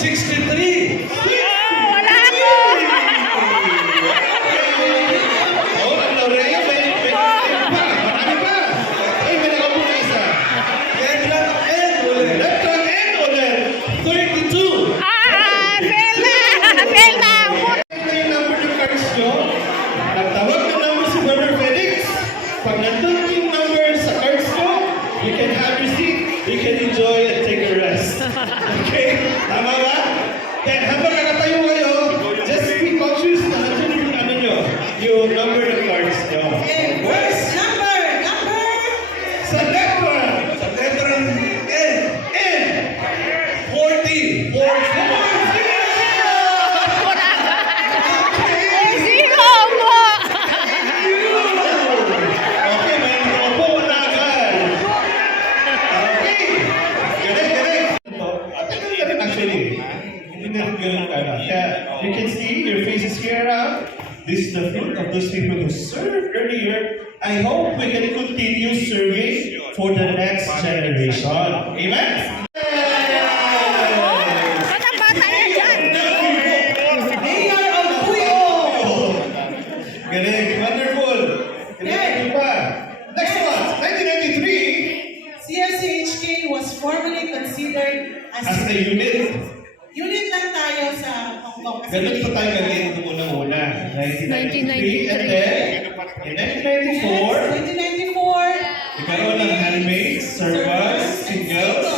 63. Wala ako! Oh, ang Laurea, may pa. Marami pa. Ay, may nakapun na isa. Letrang N ulit. Letrang N ulit. 32. Fail na! Fail na! Ito yung number ng cards nyo. Nagtawag ng number si Brother Felix. Pag nandun yung number sa cards nyo, you can have your seat. You can enjoy and take a rest. Okay? Tama ba? Then, habang nakatayo kayo, just be conscious na nandun yung ano nyo, yung number ng cards nyo. Okay, first number. Sa letrang N. 40. 44. Zero mo! Okay, may opo na agad. Okay. Galing. Galing actually. Hindi na rin ganun kaya. Kaya, you can see your faces here now. This is the fruit of those people who served earlier. I hope we can continue serving for the next generation. Amen? Ba't ang bata niya dyan? Mayor of Puyo. Galing, wonderful. Galing pa. Next one, 1993, CRCHK was formerly considered as as a unit. unit lang tayo sa Hong Kong. Ganun pa tayo galing nung unang-una. 1993. And then, in 1994, 2094, nagkaroon ng handmaids, servants, singles.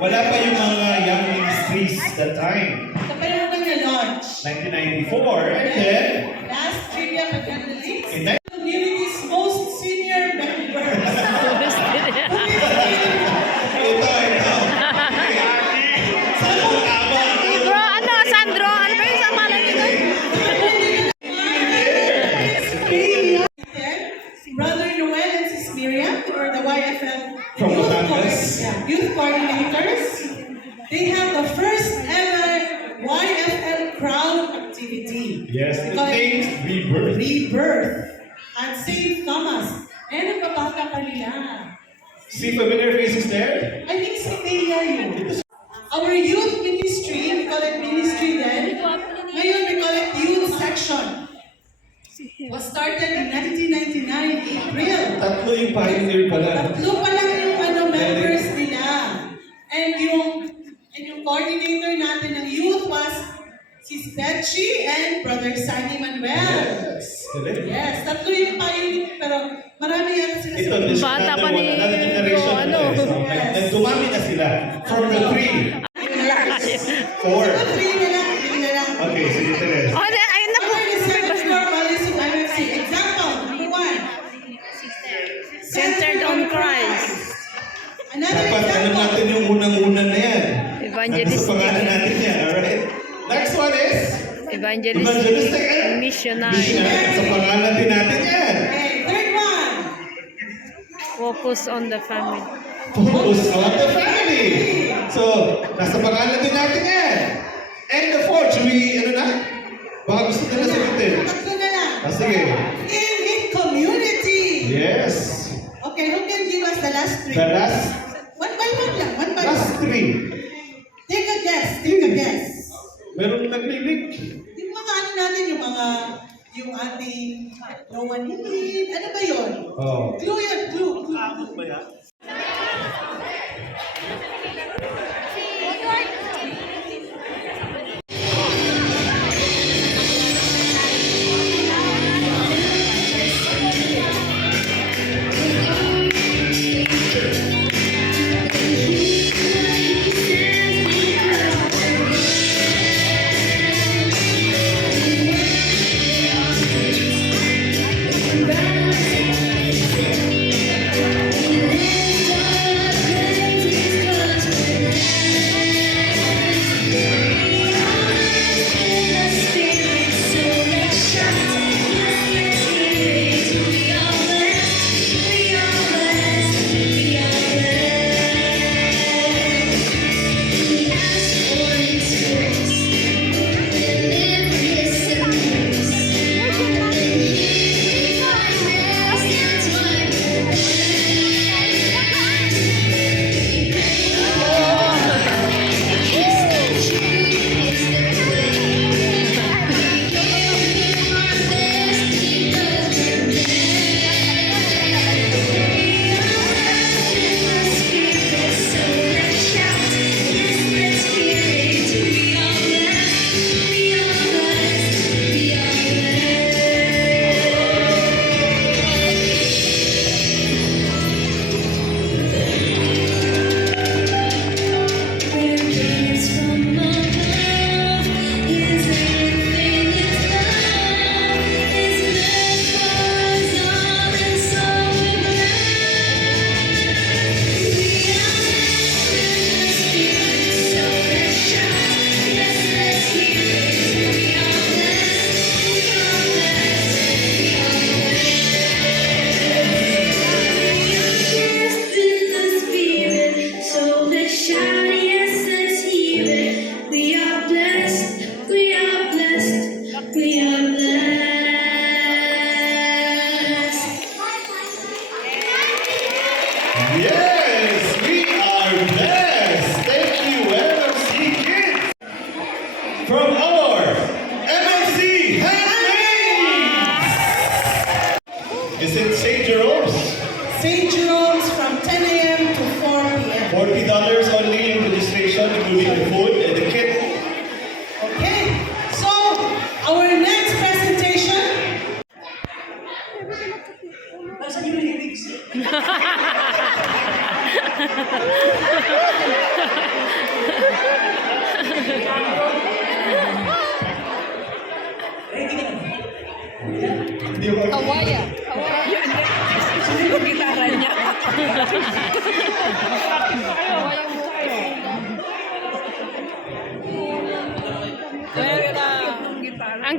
Wala pa yung mga young ministries that time. sa panahon na launch. 1994. And then, Last trivia pagkakaliks. in Community's most senior members. ito. Bro, ano, Sandro? Ano ba yung sama lang nito? Brother Noel and Sis Miriam, who are the YFL From youth, Batangas. youth coordinators. They have the first ever YFL crowd activity. Yes, We it call it named Rebirth. Rebirth at St. Thomas. Eh, nagbabata pa nila. See familiar faces there? I think familiar yun. Our youth ministry, we call it ministry then. Ngayon, we call it youth section. Was started in 1999, April. Tatlo yung pioneer pala. Tatlo pa lang yung members nila. And yung coordinator natin ng youth was Sis Betsy and Brother Sunny Manuel. Yes. Galing. Yes, tatlo yung pioneer, pero marami yan sila Ito, sa this Bata pa ni- another generation. ano. Dumami na sila. From the 3. 4. three na lang. Okay, sige, Teres. Oh, ayun na po. Our is seventh floor college of MFC. Example, number 1. Centered on Christ. Another Dapat alam example. natin yung unang-una na yan. Evangelistic. Nasa pangalan natin yan, alright? Next one is Evangelistic missionary. missionary. Sa pangalan din natin yan. Okay, third one. Focus on the family. Focus on the family. So, nasa pangalan din natin yan. And the fourth, should we, ano na? Baka gusto nila sagutin. Tatlo na lang. Sige. In community. Yes. Okay, who can give us the last three? The last, One by one lang. One by last one. 3. Take a guess. Take a guess. Meron naglilig. Yung mga ano natin, yung ating no one need. Ano ba yun? Oh. Clue yan. Clue.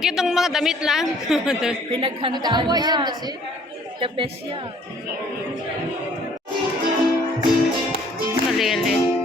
cute ng mga damit lang. Pinaghandaan niya. The best yan. Malili.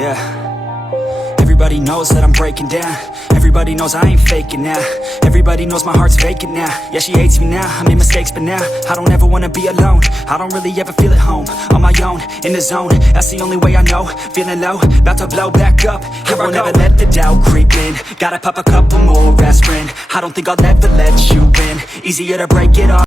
Yeah. Everybody knows that I'm breaking down. Everybody knows I ain't faking now. Everybody knows my heart's vacant now. Yeah, she hates me now, I made mistakes, but now I don't ever wanna be alone. I don't really ever feel at home. On my own, in the zone, that's the only way I know. Feeling low, about to blow back up. I won't ever let the doubt creep in. Gotta pop a couple more aspirin. I don't think I'll ever let you in. Easier to break it off